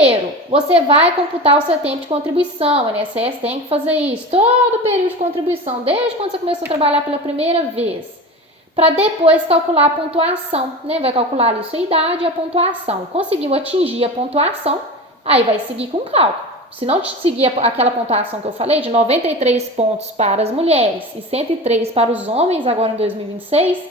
Primeiro, você vai computar o seu tempo de contribuição. O INSS tem que fazer isso. Todo o período de contribuição, desde quando você começou a trabalhar pela primeira vez. Para depois calcular a pontuação, né? Vai calcular ali sua idade e a pontuação. Conseguiu atingir a pontuação, aí vai seguir com o cálculo. Se não seguir aquela pontuação que eu falei, de 93 pontos para as mulheres e 103 para os homens agora em 2026,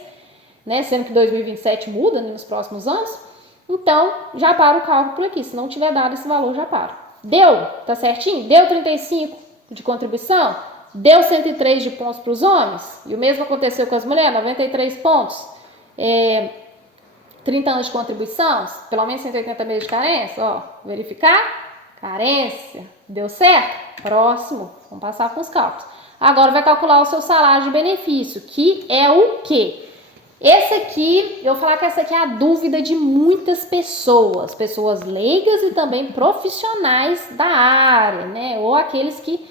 né? Sendo que 2027 muda, né, nos próximos anos, então já para o cálculo por aqui. Se não tiver dado esse valor, já para. Deu? Tá certinho? Deu 35 de contribuição? Deu 103 de pontos para os homens? E o mesmo aconteceu com as mulheres, 93 pontos. 30 anos de contribuição, pelo menos 180 meses de carência, ó, verificar, carência, deu certo? Próximo, vamos passar com os cálculos. Agora vai calcular o seu salário de benefício, que é o quê? Esse aqui, eu vou falar que essa aqui é a dúvida de muitas pessoas, pessoas leigas e também profissionais da área, né? Ou aqueles que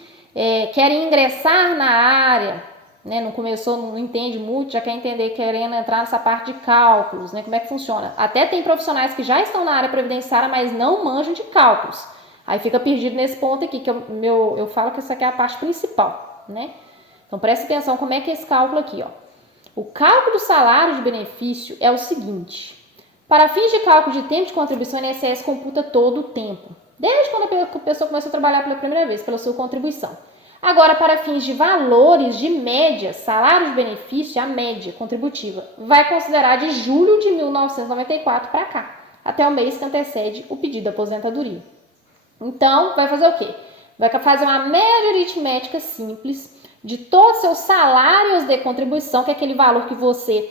querem ingressar na área, né? Não começou, não entende muito, já quer entender, querendo entrar nessa parte de cálculos, né? Como é que funciona? Até tem profissionais que já estão na área previdenciária, mas não manjam de cálculos. Aí fica perdido nesse ponto aqui, que eu falo que essa aqui é a parte principal, né? Então preste atenção como é que é esse cálculo aqui, ó. O cálculo do salário de benefício é o seguinte: para fins de cálculo de tempo de contribuição, o INSS computa todo o tempo, desde quando a pessoa começou a trabalhar pela primeira vez, pela sua contribuição. Agora, para fins de valores de média, salário de benefício, a média contributiva, vai considerar de julho de 1994 para cá, até o mês que antecede o pedido de aposentadoria. Então, vai fazer o quê? Vai fazer uma média aritmética simples de todos os seus salários de contribuição, que é aquele valor que você,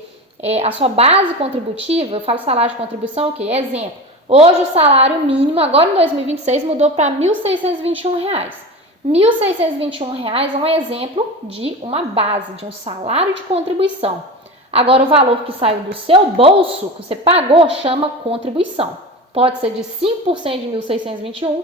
a sua base contributiva, eu falo salário de contribuição, o quê? Exemplo, hoje o salário mínimo, agora em 2026, mudou para R$ 1.621. R$ 1.621 é um exemplo de uma base, de um salário de contribuição. Agora, o valor que saiu do seu bolso, que você pagou, chama contribuição. Pode ser de 5% de 1.621,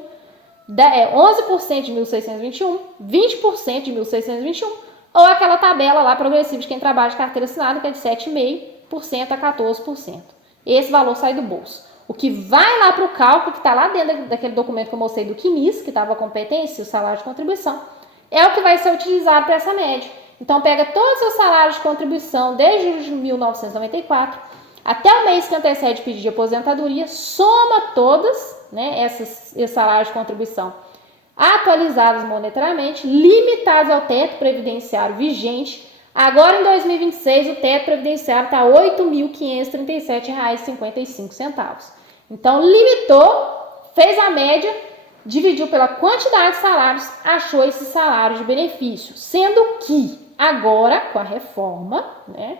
11% de 1.621, 20% de 1.621, ou aquela tabela lá progressiva de quem trabalha de carteira assinada, que é de 7,5% a 14%. Esse valor sai do bolso. O que vai lá para o cálculo, que está lá dentro daquele documento que eu mostrei do CNIS, que estava a competência, o salário de contribuição, é o que vai ser utilizado para essa média. Então, pega todos os seus salários de contribuição desde 1994 até o mês que antecede o pedido de aposentadoria, soma todas, né, esses salários de contribuição atualizados monetariamente, limitados ao teto previdenciário vigente. Agora, em 2026, o teto previdenciário está R$ 8.537,55. Então, limitou, fez a média, dividiu pela quantidade de salários, achou esse salário de benefício. Sendo que, agora, com a reforma, né,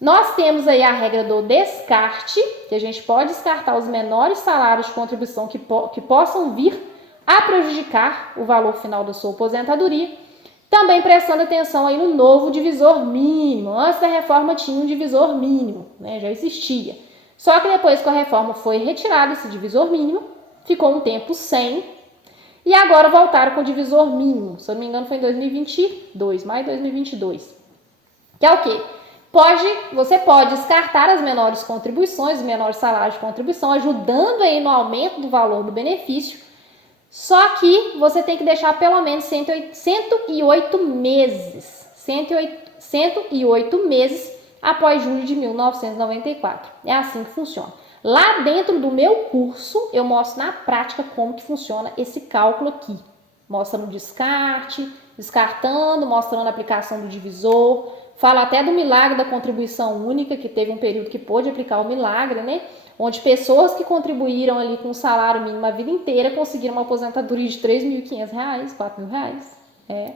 nós temos aí a regra do descarte, que a gente pode descartar os menores salários de contribuição que possam vir a prejudicar o valor final da sua aposentadoria, também prestando atenção aí no novo divisor mínimo. Antes da reforma tinha um divisor mínimo, né, já existia. Só que depois que a reforma foi retirada, esse divisor mínimo, ficou um tempo sem, e agora voltaram com o divisor mínimo. Se eu não me engano foi em 2022, maio de 2022. Que é o quê? Você pode descartar as menores contribuições, os menores salários de contribuição, ajudando aí no aumento do valor do benefício. Só que você tem que deixar pelo menos 108 meses. 108 meses após julho de 1994. É assim que funciona. Lá dentro do meu curso, eu mostro na prática como que funciona esse cálculo aqui. Mostra no descarte, descartando, mostrando a aplicação do divisor. Fala até do milagre da contribuição única, que teve um período que pôde aplicar o milagre, né? Onde pessoas que contribuíram ali com o salário mínimo a vida inteira conseguiram uma aposentadoria de R$ 3.500, R$ 4.000.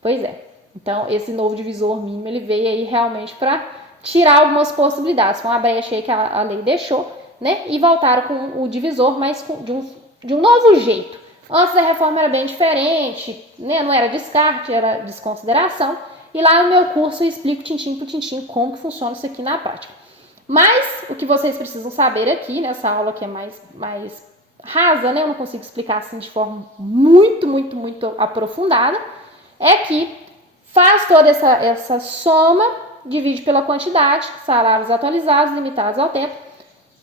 Pois é. Então, esse novo divisor mínimo, ele veio aí realmente para tirar algumas possibilidades. Foi uma brecha aí que a lei deixou, né? E voltaram com o divisor, mas de um novo jeito. Antes da reforma era bem diferente, né? Não era descarte, era desconsideração. E lá no meu curso eu explico tintim por tintim como que funciona isso aqui na prática. Mas o que vocês precisam saber aqui, nessa aula que é mais rasa, né? Eu não consigo explicar assim de forma muito aprofundada, é que faz toda essa soma, divide pela quantidade, salários atualizados, limitados ao teto,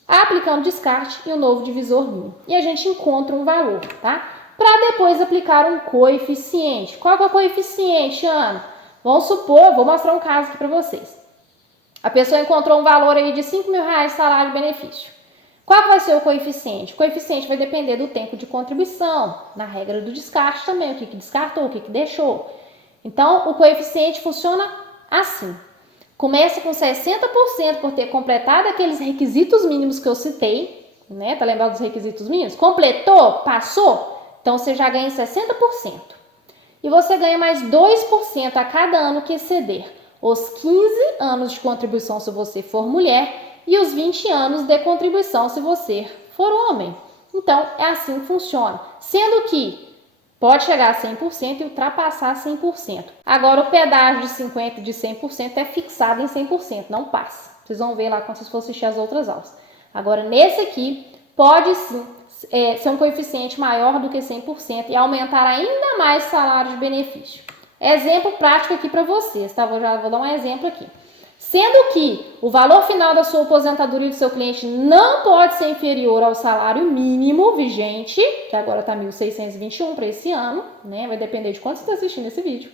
aplicando descarte e um novo divisor mínimo. E a gente encontra um valor, tá? Para depois aplicar um coeficiente. Qual que é o coeficiente, Ana? Vamos supor, vou mostrar um caso aqui para vocês. A pessoa encontrou um valor aí de R$5.000 de salário e benefício. Qual vai ser o coeficiente? O coeficiente vai depender do tempo de contribuição, na regra do descarte também, o que descartou, o que deixou. Então, o coeficiente funciona assim. Começa com 60% por ter completado aqueles requisitos mínimos que eu citei, né? Tá lembrado dos requisitos mínimos? Completou? Passou? Então, você já ganha 60%. E você ganha mais 2% a cada ano que exceder os 15 anos de contribuição se você for mulher e os 20 anos de contribuição se você for homem. Então, é assim que funciona. Sendo que pode chegar a 100% e ultrapassar 100%. Agora, o pedágio de 50% e de 100% é fixado em 100%, não passa. Vocês vão ver lá quando vocês for assistir as outras aulas. Agora, nesse aqui, pode sim ser um coeficiente maior do que 100% e aumentar ainda mais o salário de benefício. Exemplo prático aqui para vocês, tá? Já vou dar um exemplo aqui. Sendo que o valor final da sua aposentadoria do seu cliente não pode ser inferior ao salário mínimo vigente, que agora está 1.621 para esse ano, né? Vai depender de quanto você está assistindo esse vídeo.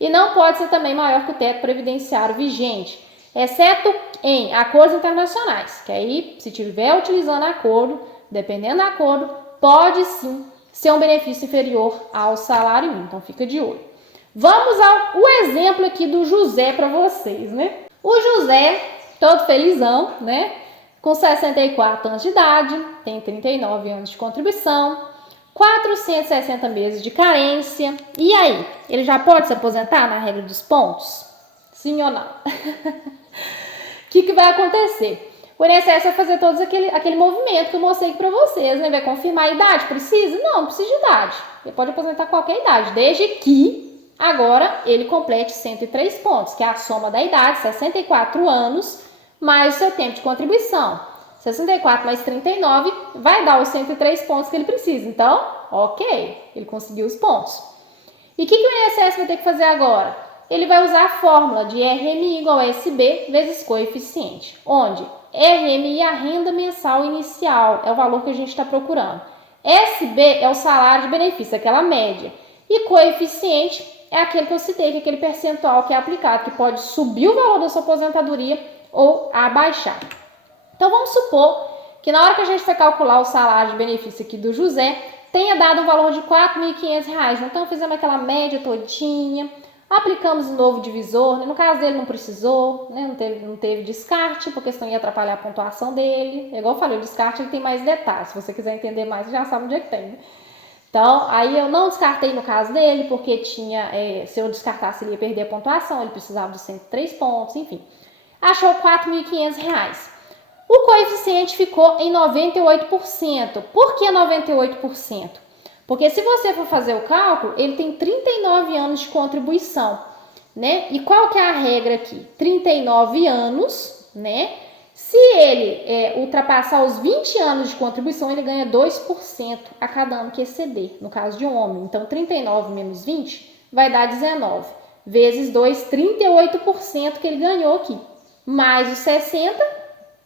E não pode ser também maior que o teto previdenciário vigente, exceto em acordos internacionais, que aí, se estiver utilizando acordo, dependendo do acordo, pode sim ser um benefício inferior ao salário mínimo. Então, fica de olho. Vamos ao exemplo aqui do José para vocês, né? O José, todo felizão, né? Com 64 anos de idade, tem 39 anos de contribuição, 460 meses de carência. E aí, ele já pode se aposentar na regra dos pontos? Sim ou não? O que vai acontecer? O INSS vai fazer todo aquele movimento que eu mostrei aqui para vocês, né? Vai confirmar a idade? Precisa? Não precisa de idade. Ele pode aposentar qualquer idade, desde que agora ele complete 103 pontos, que é a soma da idade, 64 anos, mais o seu tempo de contribuição. 64 mais 39 vai dar os 103 pontos que ele precisa. Então, ok, ele conseguiu os pontos. E o que o INSS vai ter que fazer agora? Ele vai usar a fórmula de RMI igual a SB vezes coeficiente, onde RMI é a renda mensal inicial, é o valor que a gente está procurando. SB é o salário de benefício, aquela média. E coeficiente é aquele que eu citei, que é aquele percentual que é aplicado, que pode subir o valor da sua aposentadoria ou abaixar. Então, vamos supor que na hora que a gente for calcular o salário de benefício aqui do José, tenha dado um valor de R$ 4.500. Então, fizemos aquela média todinha, aplicamos um novo divisor, né? No caso dele não precisou, né? Não teve descarte, porque senão ia atrapalhar a pontuação dele. Igual eu falei, o descarte ele tem mais detalhes, se você quiser entender mais, já sabe onde é que tem, né? Então, aí eu não descartei no caso dele, porque se eu descartasse ele ia perder a pontuação, ele precisava de 103 pontos, enfim. Achou R$ 4.500. O coeficiente ficou em 98%. Por que 98%? Porque se você for fazer o cálculo, ele tem 39 anos de contribuição, né? E qual que é a regra aqui? 39 anos, né? Se ele ultrapassar os 20 anos de contribuição, ele ganha 2% a cada ano que exceder, no caso de um homem. Então, 39 menos 20 vai dar 19. Vezes 2, 38% que ele ganhou aqui. Mais os 60,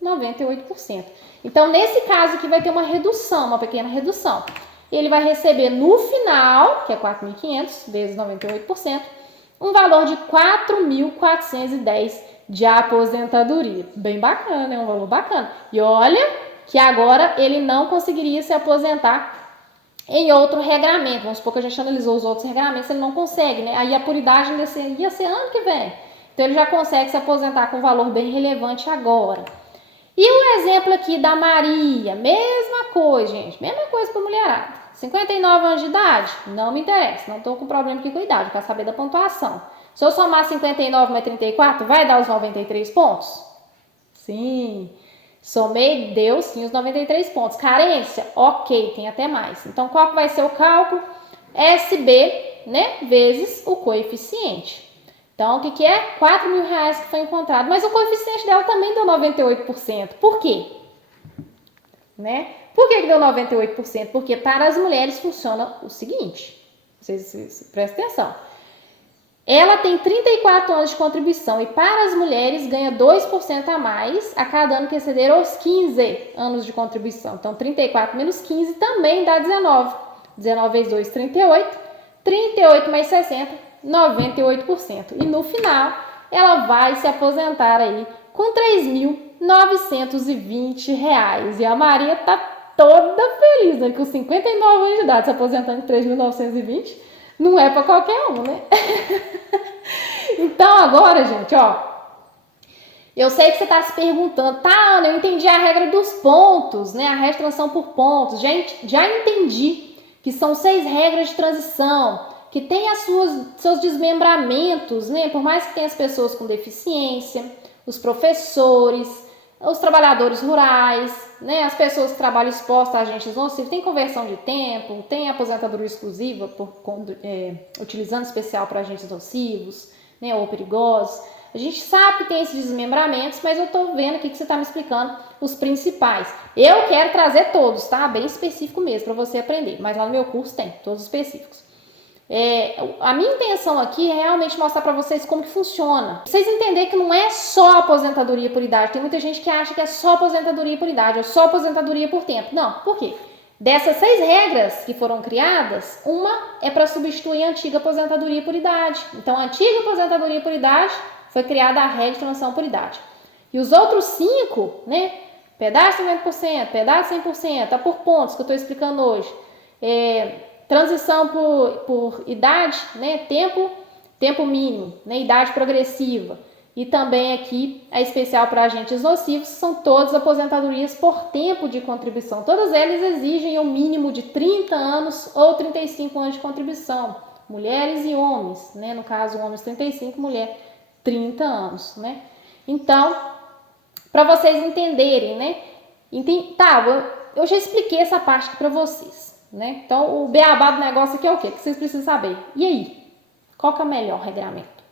98%. Então, nesse caso aqui vai ter uma redução, uma pequena redução. Ele vai receber no final, que é 4.500 vezes 98%, um valor de 4.410 de aposentadoria. Bem bacana, é um valor bacana. E olha que agora ele não conseguiria se aposentar em outro regramento. Vamos supor que a gente analisou os outros regramentos, ele não consegue, né? Aí a por idade ia ser ano que vem. Então ele já consegue se aposentar com um valor bem relevante agora. E o exemplo aqui da Maria, mesma coisa, gente, mesma coisa para mulherada. 59 anos de idade, não me interessa, não estou com problema aqui com a idade, quero saber da pontuação. Se eu somar 59 mais 34, vai dar os 93 pontos? Sim, somei, deu sim os 93 pontos. Carência? Ok, tem até mais. Então, qual que vai ser o cálculo? SB, né, vezes o coeficiente. Então, o que é? R$ 4.000 que foi encontrado. Mas o coeficiente dela também deu 98%. Por quê? Né? Por que deu 98%? Porque para as mulheres funciona o seguinte. Vocês prestem atenção. ela tem 34 anos de contribuição e para as mulheres ganha 2% a mais a cada ano que exceder os 15 anos de contribuição. Então, 34 menos 15 também dá 19. 19 vezes 2, 38. 38 mais 60, 98%. E no final, ela vai se aposentar aí com R$ 3.920. E a Maria tá toda feliz, né? Com 59 anos de idade, se aposentando com 3.920. Não é para qualquer um, né? Então agora, gente, ó, eu sei que você está se perguntando, tá, Ana, eu entendi a regra dos pontos, né? A restrição por pontos. Já entendi que são 6 regras de transição, que tem seus desmembramentos, né? Por mais que tenha as pessoas com deficiência, os professores, os trabalhadores rurais, né? As pessoas que trabalham expostas a agentes nocivos, tem conversão de tempo, tem aposentadoria exclusiva utilizando especial para agentes nocivos, né? Ou perigosos. A gente sabe que tem esses desmembramentos, mas eu tô vendo aqui que você tá me explicando os principais. Eu quero trazer todos, tá? Bem específico mesmo, para você aprender. Mas lá no meu curso tem, todos específicos. A minha intenção aqui é realmente mostrar para vocês como que funciona. Pra vocês entenderem que não é só aposentadoria por idade. Tem muita gente que acha que é só aposentadoria por idade ou só aposentadoria por tempo. Não, por quê? Dessas 6 regras que foram criadas, uma é para substituir a antiga aposentadoria por idade. Então, a antiga aposentadoria por idade foi criada a regra de transição por idade. E os outros 5, né? Pedaço 50%, pedaço 100%, tá por pontos que eu estou explicando hoje. Transição por idade, né? Tempo mínimo, né? Idade progressiva. E também aqui a especial para agentes nocivos, são todas aposentadorias por tempo de contribuição. Todas elas exigem o mínimo de 30 anos ou 35 anos de contribuição. Mulheres e homens, né? No caso, homens 35, mulher 30 anos, né? Então, para vocês entenderem, né? Eu já expliquei essa parte aqui para vocês, né? Então, o beabá do negócio aqui é o quê? Que vocês precisam saber. E aí? Qual que é o melhor regramento,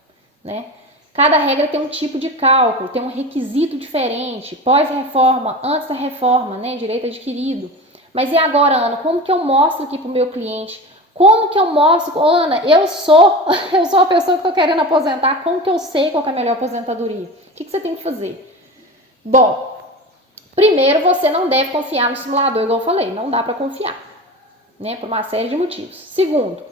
né? Cada regra tem um tipo de cálculo, tem um requisito diferente, pós-reforma, antes da reforma, né? Direito adquirido. Mas e agora, Ana? Como que eu mostro aqui para o meu cliente? Como que eu mostro? Ana, eu sou a pessoa que estou querendo aposentar. Como que eu sei qual que é a melhor aposentadoria? O que você tem que fazer? Bom, primeiro você não deve confiar no simulador, igual eu falei. Não dá para confiar, né? Por uma série de motivos. Segundo,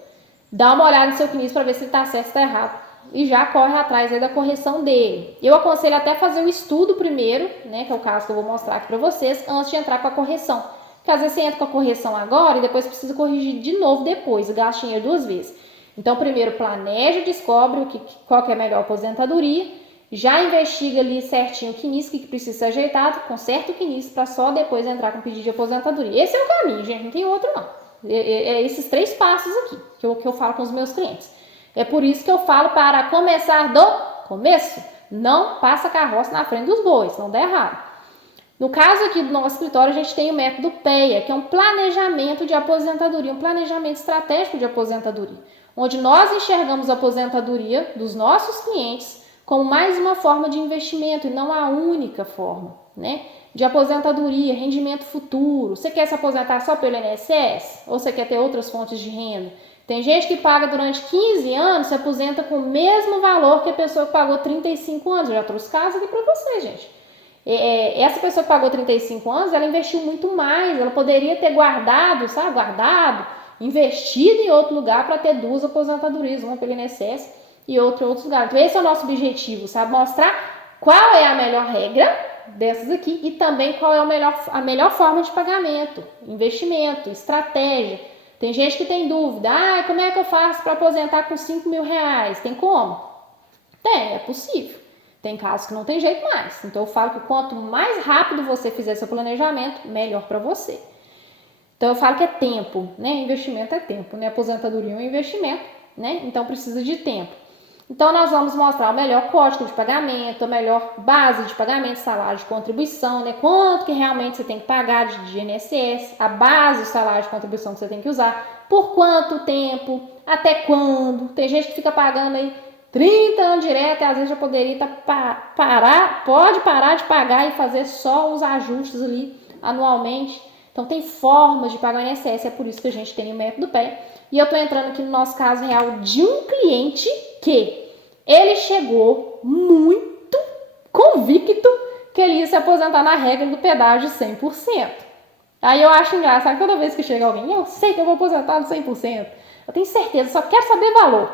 dá uma olhada no seu CNIS para ver se ele está certo ou está errado. E já corre atrás aí da correção dele. Eu aconselho até fazer um estudo primeiro, né? Que é o caso que eu vou mostrar aqui para vocês, antes de entrar com a correção. Porque às vezes você entra com a correção agora e depois precisa corrigir de novo depois, gasta dinheiro 2 vezes. Então, primeiro planeja, descobre qual que é a melhor aposentadoria, já investiga ali certinho o CNIS, que precisa ser ajeitado, conserta o CNIS para só depois entrar com o pedido de aposentadoria. Esse é o caminho, gente, não tem outro não. É esses 3 passos aqui que eu falo com os meus clientes. É por isso que eu falo para começar do começo. Não passa a carroça na frente dos bois, não dá errado. No caso aqui do nosso escritório, a gente tem o método PEA, que é um planejamento de aposentadoria, um planejamento estratégico de aposentadoria, onde nós enxergamos a aposentadoria dos nossos clientes como mais uma forma de investimento e não a única forma, né? De aposentadoria, rendimento futuro. Você quer se aposentar só pelo INSS? Ou você quer ter outras fontes de renda? Tem gente que paga durante 15 anos, se aposenta com o mesmo valor que a pessoa que pagou 35 anos. Eu já trouxe casos aqui para vocês, gente. Essa pessoa que pagou 35 anos, ela investiu muito mais. Ela poderia ter guardado, investido em outro lugar para ter 2 aposentadorias, uma pelo INSS e outra em outros lugares. Então, esse é o nosso objetivo, sabe? Mostrar qual é a melhor regra dessas aqui e também qual é a melhor forma de pagamento, investimento, estratégia. Tem gente que tem dúvida, como é que eu faço para aposentar com R$5.000? Tem como? Tem, é possível. Tem casos que não tem jeito mais. Então eu falo que quanto mais rápido você fizer seu planejamento, melhor para você. Então eu falo que é tempo, né? Investimento é tempo, né? Aposentadoria é um investimento, né? Então precisa de tempo. Então nós vamos mostrar o melhor código de pagamento, a melhor base de pagamento, salário de contribuição, né? Quanto que realmente você tem que pagar de INSS, a base do salário de contribuição que você tem que usar, por quanto tempo, até quando. Tem gente que fica pagando aí 30 anos direto e às vezes já poderia pode parar de pagar e fazer só os ajustes ali anualmente. Então tem formas de pagar o INSS, é por isso que a gente tem o método PEA. E eu estou entrando aqui no nosso caso real de um cliente que ele chegou muito convicto que ele ia se aposentar na regra do pedágio 100%. Aí eu acho engraçado, toda vez que chega alguém, eu sei que eu vou aposentar no 100%. Eu tenho certeza, só quero saber valor.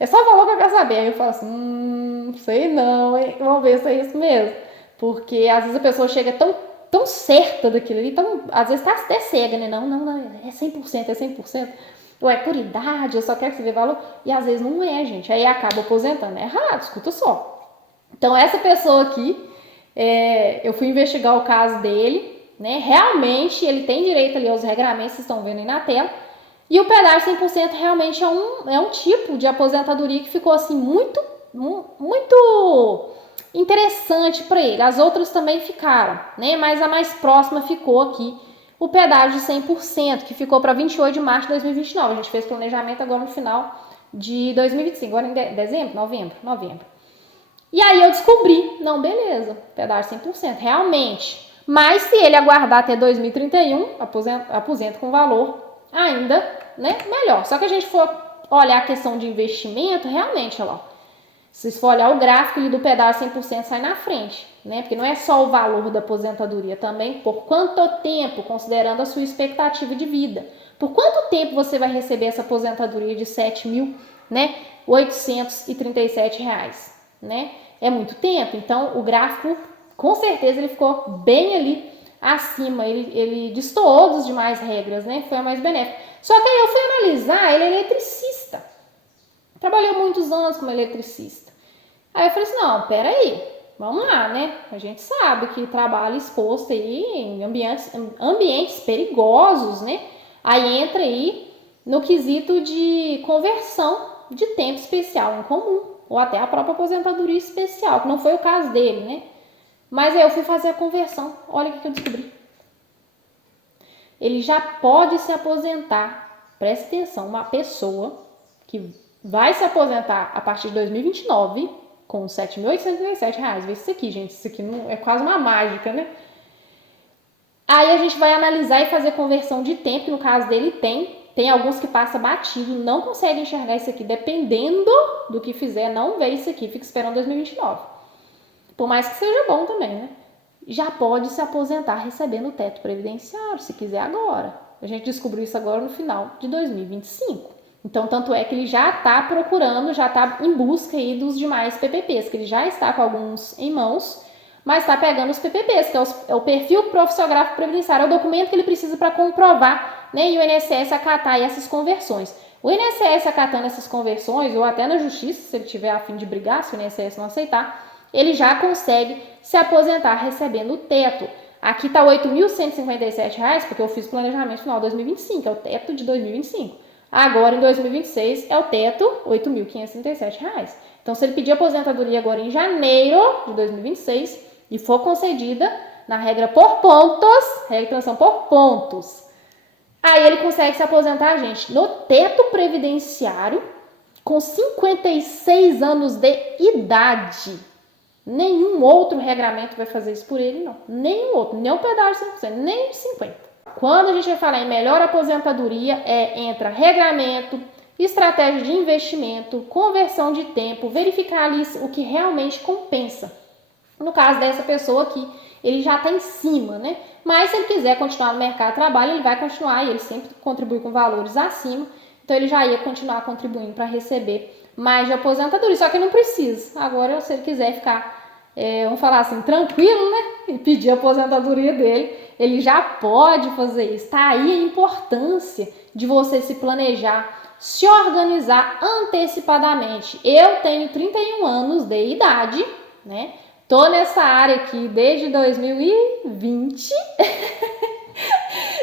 É só o valor que eu quero saber. Aí eu falo assim, sei não, hein? Vamos ver se é isso mesmo. Porque às vezes a pessoa chega tão certa daquilo ali, às vezes tá até cega, né? Não, é 100%, é 100%. Ou é por idade, eu só quero saber valor. E às vezes não é, gente. Aí acaba aposentando. É errado, escuta só. Então essa pessoa aqui, eu fui investigar o caso dele, né? Realmente ele tem direito ali aos regramentos, vocês estão vendo aí na tela. E o pedágio 100% realmente é um tipo de aposentadoria que ficou assim muito interessante para ele. As outras também ficaram, né? Mas a mais próxima ficou aqui o pedágio de 100%, que ficou para 28 de março de 2029. A gente fez planejamento agora no final de 2025, agora em dezembro, novembro. E aí eu descobri, não, beleza, pedágio 100%, realmente. Mas se ele aguardar até 2031, aposenta com valor ainda, né, melhor. Só que a gente for olhar a questão de investimento, realmente, olha lá, se for olhar o gráfico ali do pedágio 100% sai na frente, né? Porque não é só o valor da aposentadoria, também por quanto tempo, considerando a sua expectativa de vida. Por quanto tempo você vai receber essa aposentadoria de R$ 7.837, né? É muito tempo, então o gráfico, com certeza, ele ficou bem ali acima, ele destoou dos demais regras, né? Foi a mais benéfica. Só que aí eu fui analisar, ele é eletricista. Trabalhou muitos anos como eletricista. Aí eu falei assim, não, peraí, vamos lá, né? A gente sabe que trabalha exposto aí em ambientes perigosos, né? Aí entra aí no quesito de conversão de tempo especial em comum, ou até a própria aposentadoria especial, que não foi o caso dele, né? Mas aí eu fui fazer a conversão, olha o que eu descobri. Ele já pode se aposentar, preste atenção, uma pessoa que vai se aposentar a partir de 2029 com R$ 7.837. Vê isso aqui, gente, isso aqui não, é quase uma mágica, né? Aí a gente vai analisar e fazer conversão de tempo, que no caso dele tem alguns que passa batido, não consegue enxergar isso aqui, dependendo do que fizer, não vê isso aqui, fica esperando 2029. Por mais que seja bom também, né? Já pode se aposentar recebendo o teto previdenciário, se quiser agora. A gente descobriu isso agora no final de 2025. Então, tanto é que ele já está procurando, já está em busca aí dos demais PPPs, que ele já está com alguns em mãos, mas está pegando os PPPs, que é o perfil profissiográfico previdenciário, é o documento que ele precisa para comprovar, né, e o INSS acatar essas conversões. O INSS acatando essas conversões, ou até na justiça, se ele tiver a fim de brigar, se o INSS não aceitar, ele já consegue se aposentar recebendo o teto. Aqui está R$ 8.157, porque eu fiz o planejamento final de 2025, é o teto de 2025. Agora, em 2026, é o teto R$ 8.537. Então, se ele pedir aposentadoria agora em janeiro de 2026 e for concedida na regra por pontos, regra de transição por pontos, aí ele consegue se aposentar, gente, no teto previdenciário com 56 anos de idade. Nenhum outro regramento vai fazer isso por ele, não. Nenhum outro, nem o pedágio 100%, nem 50%. Quando a gente vai falar em melhor aposentadoria, entra regramento, estratégia de investimento, conversão de tempo, verificar ali o que realmente compensa. No caso dessa pessoa aqui, ele já está em cima, né? Mas se ele quiser continuar no mercado de trabalho, ele vai continuar e ele sempre contribui com valores acima. Então ele já ia continuar contribuindo para receber mais de aposentadoria, só que não precisa. Agora, se ele quiser ficar, vamos falar assim, tranquilo, né? E pedir a aposentadoria dele, ele já pode fazer isso. Tá aí a importância de você se planejar, se organizar antecipadamente. Eu tenho 31 anos de idade, né? Tô nessa área aqui desde 2020.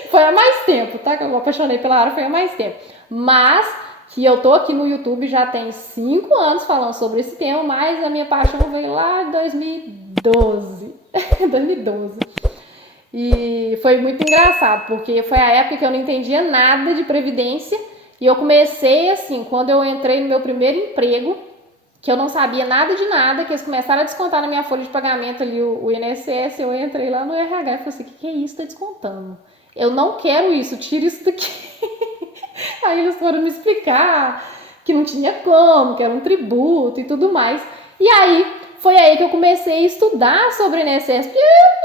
Foi há mais tempo, tá? Que eu me apaixonei pela área, foi há mais tempo. Mas que eu tô aqui no YouTube já tem 5 anos falando sobre esse tema, mas a minha paixão veio lá em 2012. 2012. E foi muito engraçado, porque foi a época que eu não entendia nada de previdência. E eu comecei assim, quando eu entrei no meu primeiro emprego, que eu não sabia nada de nada, que eles começaram a descontar na minha folha de pagamento ali o INSS, eu entrei lá no RH e falei assim, o que é isso que tá descontando? Eu não quero isso, tira isso daqui. Aí eles foram me explicar que não tinha como, que era um tributo e tudo mais. E aí, foi aí que eu comecei a estudar sobre INSS, porque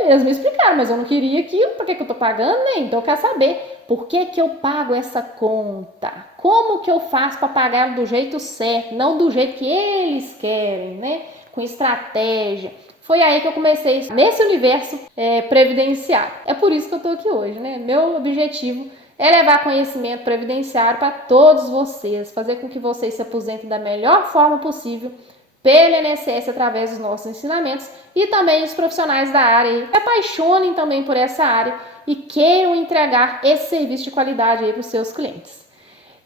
eles me explicaram, mas eu não queria aquilo, por que eu tô pagando, né? Então eu quero saber, por que que eu pago essa conta? Como que eu faço para pagar do jeito certo, não do jeito que eles querem, né? Com estratégia. Foi aí que eu comecei nesse universo previdenciário. É por isso que eu tô aqui hoje, né? Meu objetivo é levar conhecimento previdenciário para todos vocês, fazer com que vocês se aposentem da melhor forma possível pelo INSS através dos nossos ensinamentos e também os profissionais da área se apaixonem também por essa área e queiram entregar esse serviço de qualidade aí para os seus clientes.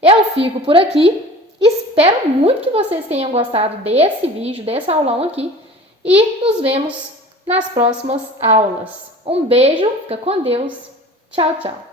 Eu fico por aqui, espero muito que vocês tenham gostado desse vídeo, desse aulão aqui e nos vemos nas próximas aulas. Um beijo, fica com Deus, tchau, tchau!